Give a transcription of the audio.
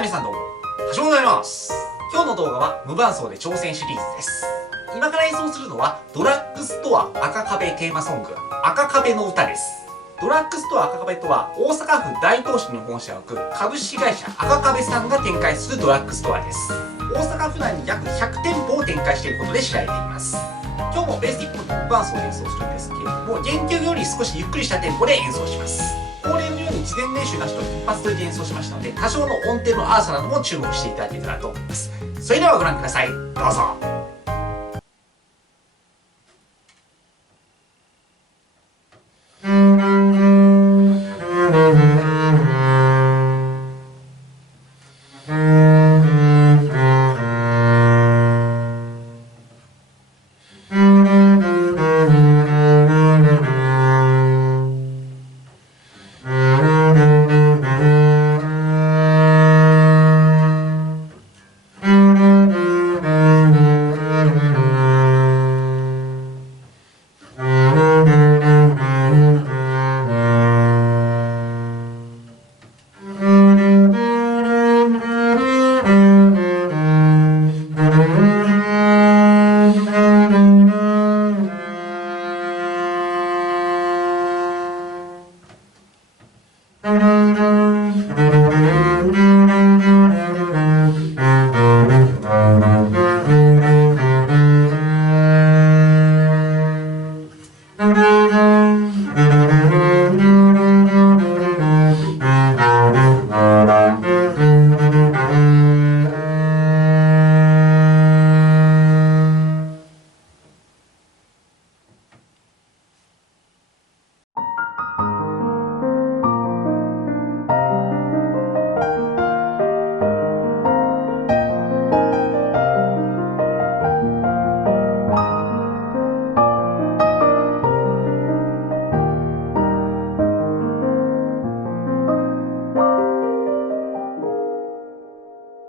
皆さんどうも、はしごでございます。今日の動画は無伴奏で挑戦シリーズです。今から演奏するのは、ドラッグストア赤壁テーマソング、赤壁の歌です。ドラッグストア赤壁とは、大阪府大東市に本社を置く株式会社赤壁さんが展開するドラッグストアです。大阪府内に約100店舗を展開していることで知られています。今日もベース1本で無伴奏で演奏するんですけれども、原曲より少しゆっくりしたテンポで演奏します。恒例のように事前練習なしと一発撮りで演奏しましたので、多少の音程のアーサなども注目していただけたらと思います。それではご覧ください。どうぞ。